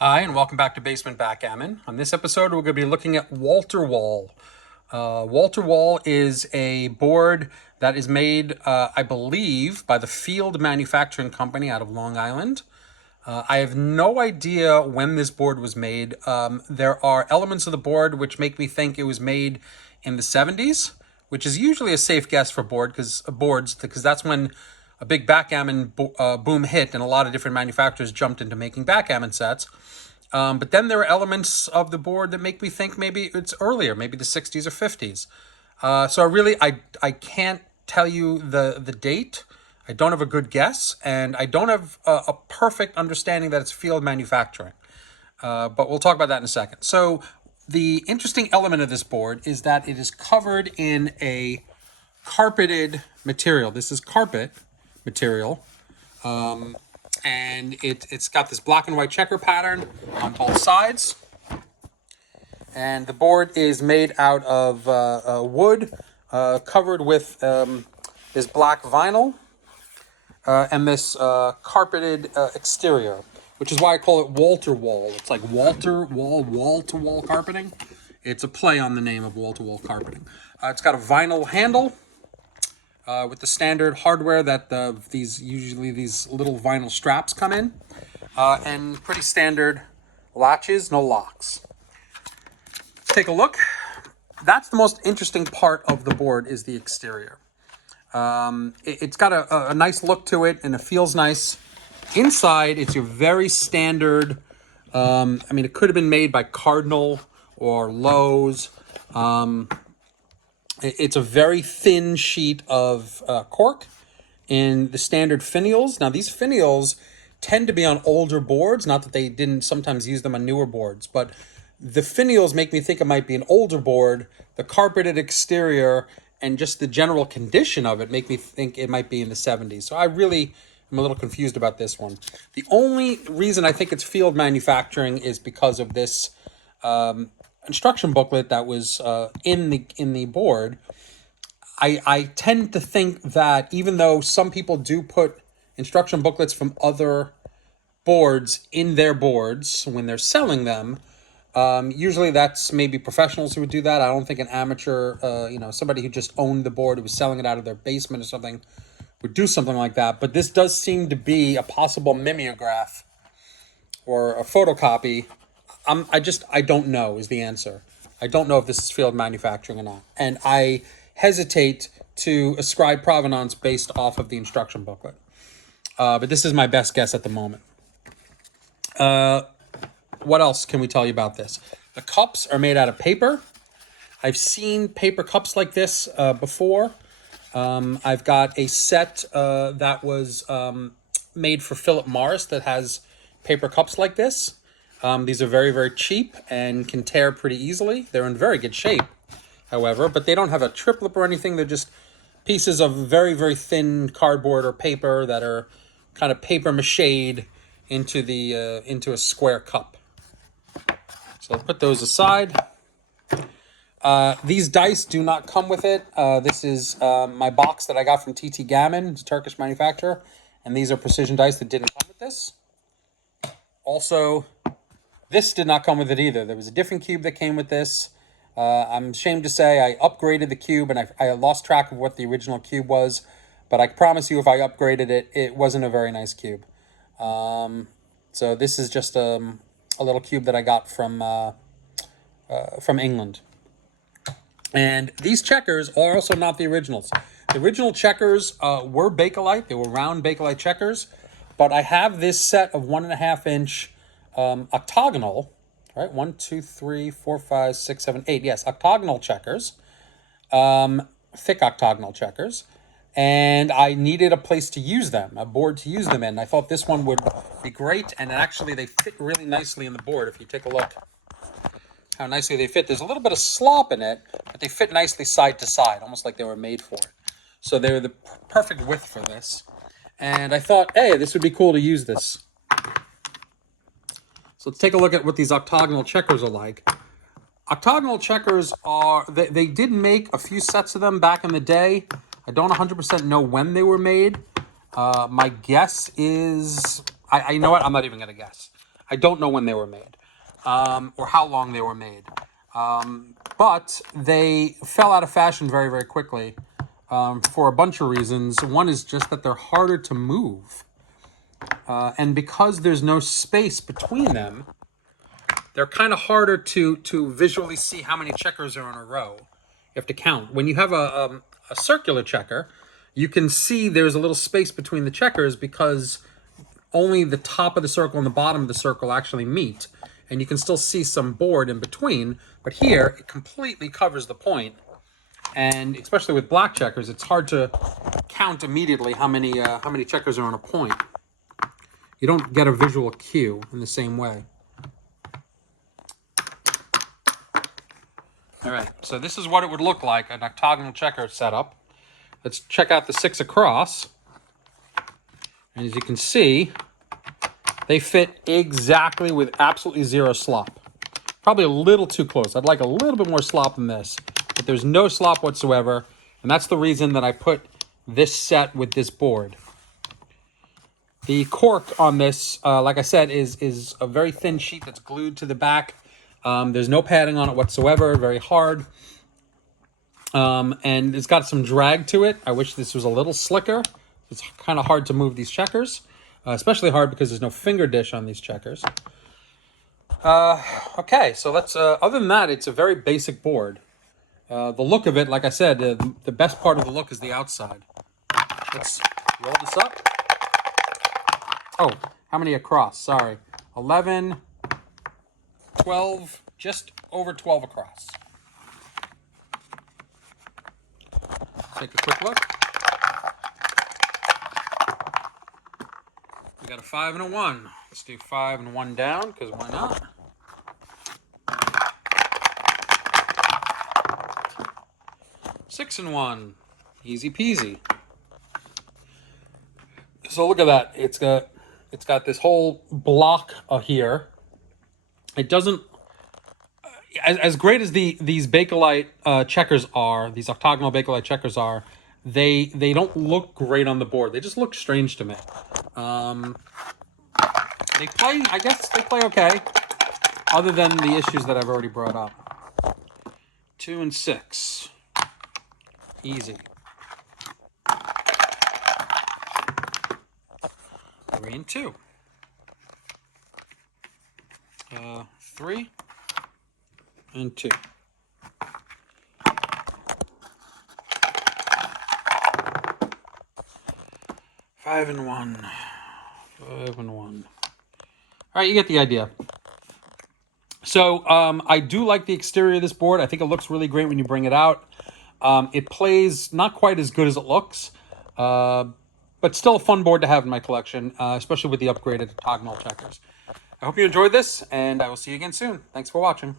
Hi, and welcome back to Basement Backgammon. On this episode, we're going to be looking at Walter Wall. Walter Wall is a board that is made, I believe, by the Field Manufacturing Company out of Long Island. I have no idea when this board was made. There are elements of the board which make me think it was made in the 70s, which is usually a safe guess for boards, because that's when a big backgammon boom hit and a lot of different manufacturers jumped into making backgammon sets. But then there are elements of the board that make me think maybe it's earlier, maybe the 60s or 50s. So I can't tell you the date. I don't have a good guess, and I don't have a perfect understanding that it's field manufacturing. But we'll talk about that in a second. So the interesting element of this board is that it is covered in a carpeted material. This is carpet material. And it's got this black and white checker pattern on both sides. And the board is made out of wood covered with this black vinyl and this carpeted exterior, which is why I call it Walter Wall. It's like Walter Wall, wall-to-wall carpeting. It's a play on the name of wall-to-wall carpeting. It's got a vinyl handle with the standard hardware that these little vinyl straps come in, and pretty standard latches, no locks. Let's take a look. That's the most interesting part of the board is the exterior. It's got a nice look to it, and it feels nice. Inside, it's your very standard. It could have been made by Cardinal or Lowe's. It's a very thin sheet of cork in the standard finials. Now, these finials tend to be on older boards, not that they didn't sometimes use them on newer boards, but the finials make me think it might be an older board. The carpeted exterior and just the general condition of it make me think it might be in the 70s. So I really am a little confused about this one. The only reason I think it's field manufacturing is because of this instruction booklet that was in the board. I tend to think that even though some people do put instruction booklets from other boards in their boards when they're selling them, usually that's maybe professionals who would do that. I don't think an amateur, somebody who just owned the board, who was selling it out of their basement or something, would do something like that. But this does seem to be a possible mimeograph or a photocopy. I don't know is the answer. I don't know if this is field manufacturing or not. And I hesitate to ascribe provenance based off of the instruction booklet. But this is my best guess at the moment. What else can we tell you about this? The cups are made out of paper. I've seen paper cups like this before. I've got a set that was made for Philip Morris that has paper cups like this. These are very, very cheap and can tear pretty easily. They're in very good shape, however, but they don't have a triplet or anything. They're just pieces of very, very thin cardboard or paper that are kind of paper mached into a square cup. So I'll put those aside. These dice do not come with it. This is my box that I got from TT Gammon. It's a Turkish manufacturer, and these are precision dice that didn't come with this. Also, this did not come with it either. There was a different cube that came with this. I'm ashamed to say I upgraded the cube, and I lost track of what the original cube was. But I promise you, if I upgraded it, it wasn't a very nice cube. So this is just a little cube that I got from England. And these checkers are also not the originals. The original checkers were Bakelite. They were round Bakelite checkers. But I have this set of 1.5 inch octagonal, right? 1, 2, 3, 4, 5, 6, 7, 8. Yes, octagonal checkers, thick octagonal checkers. And I needed a place to use them, a board to use them in. I thought this one would be great. And actually, they fit really nicely in the board. If you take a look how nicely they fit. There's a little bit of slop in it, but they fit nicely side to side, almost like they were made for it. So they're the perfect width for this. And I thought, hey, this would be cool to use this. So let's take a look at what these octagonal checkers are like. Octagonal checkers are, they did make a few sets of them back in the day. I don't 100% know when they were made. My guess is, you know what? I'm not even going to guess. I don't know when they were made, or how long they were made. But they fell out of fashion very, very quickly for a bunch of reasons. One is just that they're harder to move. And because there's no space between them, they're kind of harder to visually see how many checkers are in a row. You have to count. When you have a circular checker, you can see there's a little space between the checkers because only the top of the circle and the bottom of the circle actually meet. And you can still see some board in between. But here, it completely covers the point. And especially with black checkers, it's hard to count immediately how many checkers are on a point. You don't get a visual cue in the same way. All right, so this is what it would look like, an octagonal checker setup. Let's check out the 6 across. And as you can see, they fit exactly with absolutely zero slop. Probably a little too close. I'd like a little bit more slop than this, but there's no slop whatsoever. And that's the reason that I put this set with this board. The cork on this, like I said, is a very thin sheet that's glued to the back. There's no padding on it whatsoever, very hard. And it's got some drag to it. I wish this was a little slicker. It's kind of hard to move these checkers, especially hard because there's no finger dish on these checkers. Okay, so let's, other than that, it's a very basic board. The look of it, like I said, the best part of the look is the outside. Let's roll this up. Oh, how many across? Sorry. 11, 12, just over 12 across. Take a quick look. We got a 5 and a 1. Let's do 5 and 1 down, because why not? Six and 1. Easy peasy. So look at that. It's got this whole block here. It doesn't, as great as these Bakelite checkers are, these octagonal Bakelite checkers are, they don't look great on the board. They just look strange to me. They play, I guess they play okay, other than the issues that I've already brought up. 2 and 6. Easy. 3 and 2. 3 and 2. 5 and 1. 5 and 1. All right, you get the idea. So I do like the exterior of this board. I think it looks really great when you bring it out. It plays not quite as good as it looks, but still a fun board to have in my collection, especially with the upgraded octagonal checkers. I hope you enjoyed this, and I will see you again soon. Thanks for watching.